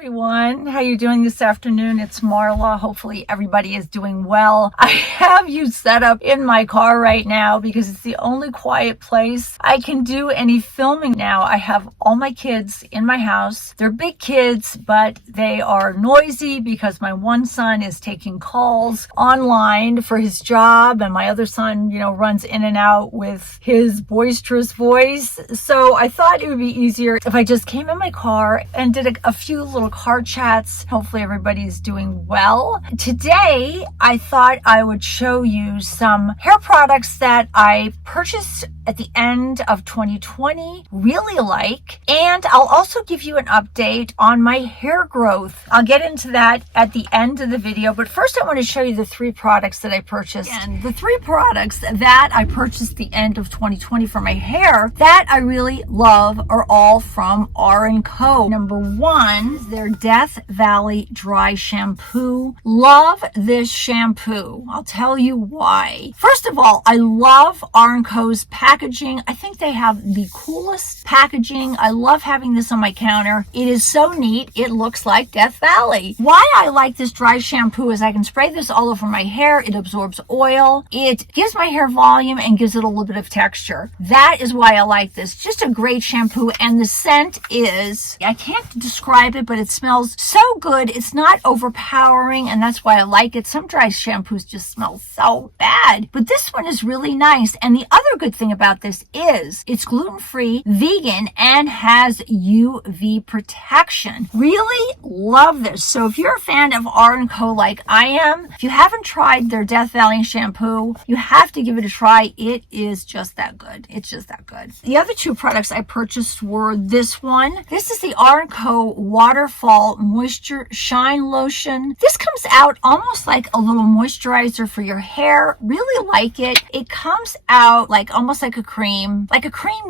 Everyone, how you doing this afternoon? It's Marla. Hopefully everybody is doing well. I have you set up in my car right now because it's the only quiet place I can do any filming now. I have all my kids in my house. They're big kids, but they are noisy because my one son is taking calls online for his job, and my other son, runs in and out with his boisterous voice. So I thought it would be easier if I just came in my car and did a few little car chats. Hopefully everybody's doing well. Today, I thought I would show you some hair products that I purchased at the end of 2020, really like, and I'll also give you an update on my hair growth. I'll get into that at the end of the video, but first I want to show you the three products that I purchased. And the three products that I purchased the end of 2020 for my hair that I really love are all from R&Co. Number one is their Death Valley Dry Shampoo. Love this shampoo. I'll tell you why. First of all, I love R&Co's packaging. I think they have the coolest packaging. I love having this on my counter. It is so neat. It looks like Death Valley. Why I like this dry shampoo is I can spray this all over my hair. It absorbs oil. It gives my hair volume and gives it a little bit of texture. That is why I like this. Just a great shampoo. And the scent is, I can't describe it, but it smells so good. It's not overpowering, and that's why I like it. Some dry shampoos just smell so bad, but this one is really nice. And the other good thing about this is it's gluten-free, vegan, and has UV protection. Really love this. So if you're a fan of R&Co like I am, if you haven't tried their Death Valley shampoo, you have to give it a try. It is just that good. It's just that good. The other two products I purchased were this one. This is the R&Co Waterfall Moisture Shine Lotion. This comes out almost like a little moisturizer for your hair. Really like it. It comes out like almost like a cream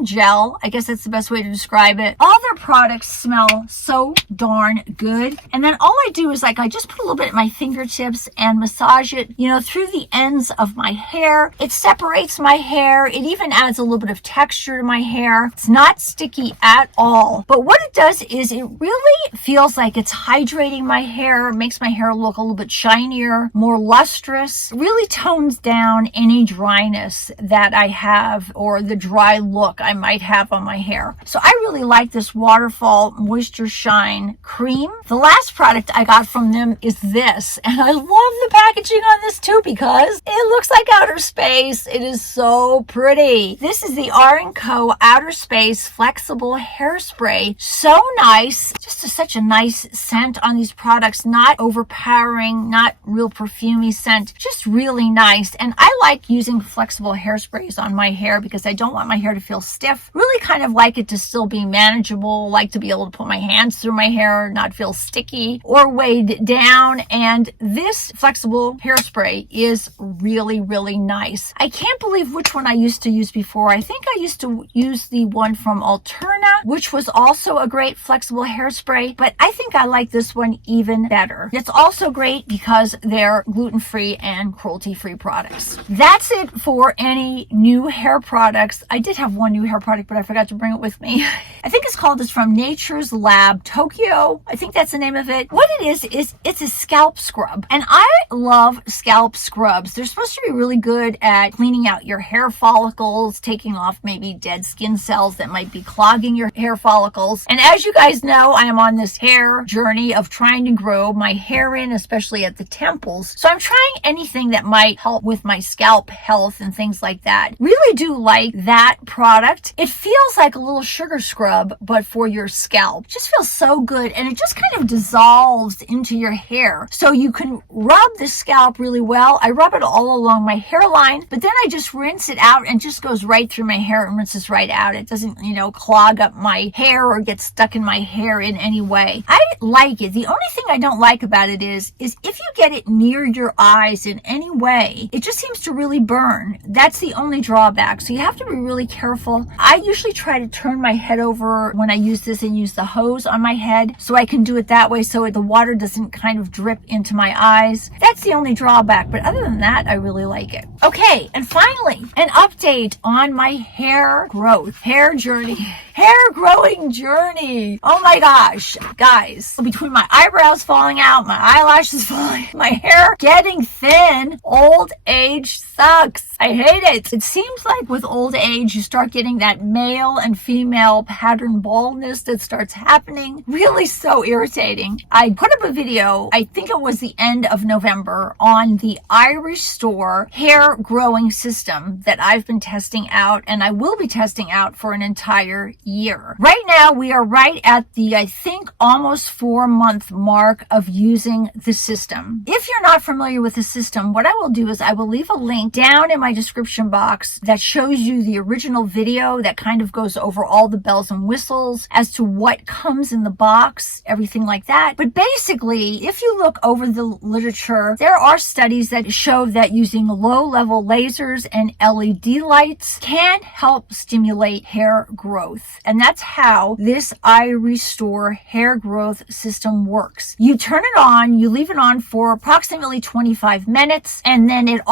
gel. I guess that's the best way to describe it. All their products smell so darn good. And then all I do is I just put a little bit at my fingertips and massage it, through the ends of my hair. It separates my hair. It even adds a little bit of texture to my hair. It's not sticky at all. But what it does is it really feels like it's hydrating my hair, makes my hair look a little bit shinier, more lustrous, really tones down any dryness that I have or the dry look I might have on my hair. So I really like this Waterfall Moisture Shine Cream. The last product I got from them is this, and I love the packaging on this too because it looks like outer space. It is so pretty. This is the R&Co Outer Space Flexible Hairspray. So nice. Just such a nice scent on these products. Not overpowering, not real perfumey scent. Just really nice. And I like using flexible hairsprays on my hair because I don't want my hair to feel stiff. Really kind of like it to still be manageable. Like to be able to put my hands through my hair, not feel sticky or weighed down. And this flexible hairspray is really, really nice. I can't believe which one I used to use before. I think I used to use the one from Alterna, which was also a great flexible hairspray, but I think I like this one even better. It's also great because they're gluten-free and cruelty-free products. That's it for any new hair products. I did have one new hair product, but I forgot to bring it with me. I think it's from Nature's Lab Tokyo. I think that's the name of it. What it is it's a scalp scrub. And I love scalp scrubs. They're supposed to be really good at cleaning out your hair follicles, taking off maybe dead skin cells that might be clogging your hair follicles. And as you guys know, I am on this hair journey of trying to grow my hair in, especially at the temples. So I'm trying anything that might help with my scalp health and things like that. Really do like that product. It feels like a little sugar scrub, but for your scalp. It just feels so good, and it just kind of dissolves into your hair. So you can rub the scalp really well. I rub it all along my hairline, but then I just rinse it out and just goes right through my hair and rinses right out. It doesn't, clog up my hair or get stuck in my hair in any way. I like it. The only thing I don't like about it is if you get it near your eyes in any way, it just seems to really burn. That's the only drawback. So you have to be really careful. I usually try to turn my head over when I use this and use the hose on my head so I can do it that way so the water doesn't kind of drip into my eyes. That's the only drawback, but other than that, I really like it. Okay, and finally, an update on my hair growth, hair journey. hair growing journey. Oh my gosh, guys, between my eyebrows falling out, my eyelashes falling, my hair getting thin, old age sucks. I hate it. It seems like with old age, you start getting that male and female pattern baldness that starts happening. Really so irritating. I put up a video, I think it was the end of November, on the iRestore hair growing system that I've been testing out, and I will be testing out for an entire year. Right now, we are right at the, I think, almost 4-month mark of using the system. If you're not familiar with the system, what I will do is I will leave a link down in my description box that shows you the original video that kind of goes over all the bells and whistles as to what comes in the box, everything like that. But basically, if you look over the literature, there are studies that show that using low-level lasers and LED lights can help stimulate hair growth. And that's how this iRestore hair growth system works. You turn it on, you leave it on for approximately 25 minutes, and then it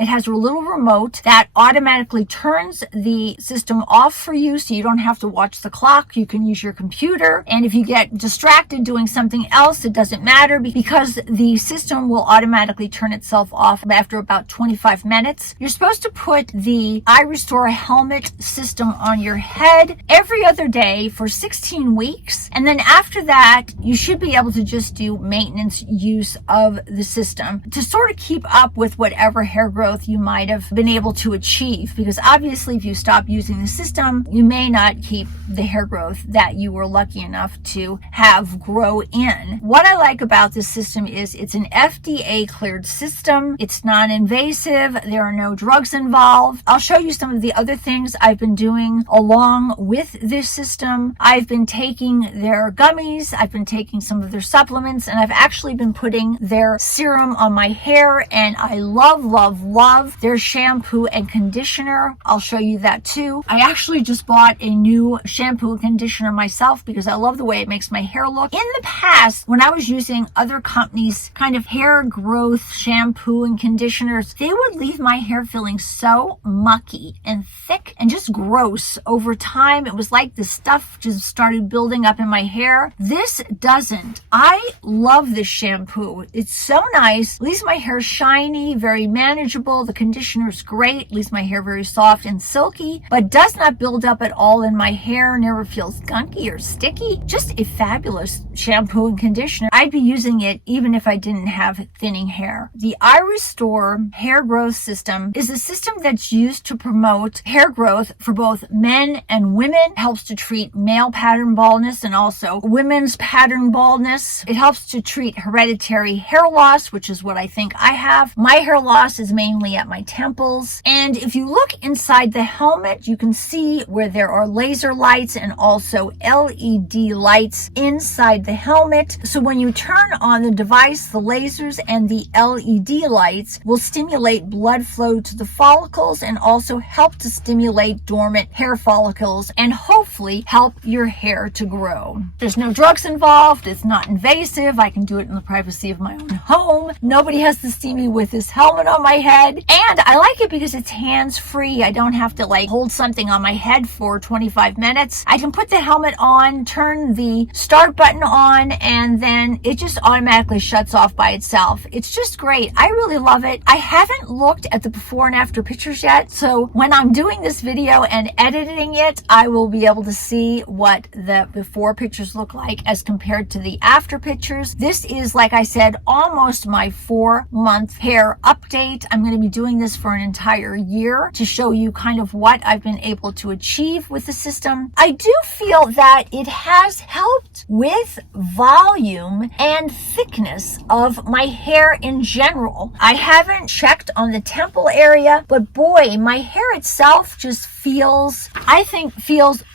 has a little remote that automatically turns the system off for you, so you don't have to watch the clock. You can use your computer, and if you get distracted doing something else, it doesn't matter because the system will automatically turn itself off after about 25 minutes. You're supposed to put the iRestore helmet system on your head every other day for 16 weeks, and then after that, you should be able to just do maintenance use of the system to sort of keep up with whatever hair growth you might have been able to achieve, because obviously if you stop using the system, you may not keep the hair growth that you were lucky enough to have grow in. What I like about this system is it's an FDA cleared system. It's non-invasive. There are no drugs involved. I'll show you some of the other things I've been doing along with this system. I've been taking their gummies, I've been taking some of their supplements, and I've actually been putting their serum on my hair, and I love their shampoo and conditioner. I'll show you that too. I actually just bought a new shampoo and conditioner myself because I love the way it makes my hair look. In the past, when I was using other companies' kind of hair growth shampoo and conditioners, they would leave my hair feeling so mucky and thick and just gross. Over time, it was like the stuff just started building up in my hair. This doesn't. I love this shampoo. It's so nice. Leaves my hair shiny, very manageable. The conditioner is great. Leaves my hair very soft and silky, but does not build up at all in my hair. Never feels gunky or sticky. Just a fabulous shampoo and conditioner. I'd be using it even if I didn't have thinning hair. The iRestore hair growth system is a system that's used to promote hair growth for both men and women. It helps to treat male pattern baldness and also women's pattern baldness. It helps to treat hereditary hair loss, which is what I think I have. My hair loss is mainly at my temples. And if you look inside the helmet, you can see where there are laser lights and also LED lights inside the helmet. So when you turn on the device, the lasers and the LED lights will stimulate blood flow to the follicles and also help to stimulate dormant hair follicles and hopefully help your hair to grow. There's no drugs involved. It's not invasive. I can do it in the privacy of my own home. Nobody has to see me with this helmet on my head. And I like it because it's hands-free. I don't have to hold something on my head for 25 minutes. I can put the helmet on, turn the start button on, and then it just automatically shuts off by itself. It's just great. I really love it. I haven't looked at the before and after pictures yet, so when I'm doing this video and editing it, I will be able to see what the before pictures look like as compared to the after pictures. This is, like I said, almost my 4-month hair update. I'm going to be doing this for an entire year to show you kind of what I've been able to achieve with the system. I do feel that it has helped with volume and thickness of my hair in general. I haven't checked on the temple area, but boy, my hair itself just feels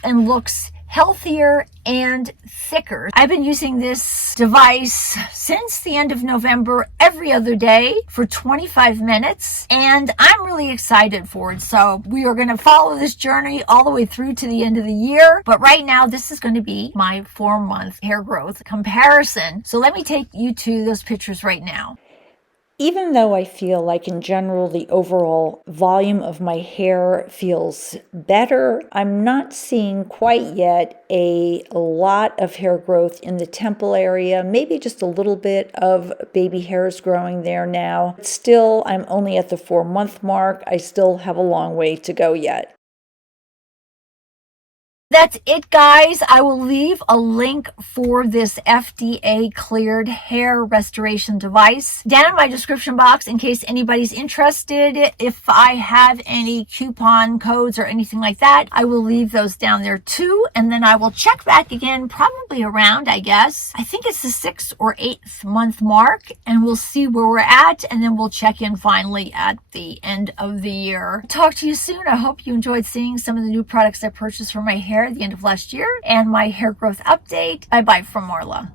and looks healthier and thicker. I've been using this device since the end of November every other day for 25 minutes, and I'm really excited for it. So we are going to follow this journey all the way through to the end of the year. But right now, this is going to be my 4-month hair growth comparison. So let me take you to those pictures right now. Even though I feel like in general the overall volume of my hair feels better, I'm not seeing quite yet a lot of hair growth in the temple area, maybe just a little bit of baby hairs growing there now. Still, I'm only at the 4-month mark. I still have a long way to go yet. That's it, guys. I will leave a link for this FDA cleared hair restoration device down in my description box in case anybody's interested. If I have any coupon codes or anything like that, I will leave those down there too. And then I will check back again, probably around, I think it's the 6th or 8th month mark, and we'll see where we're at. And then we'll check in finally at the end of the year. Talk to you soon. I hope you enjoyed seeing some of the new products I purchased for my hair at the end of last year and my hair growth update. Bye bye from Marla.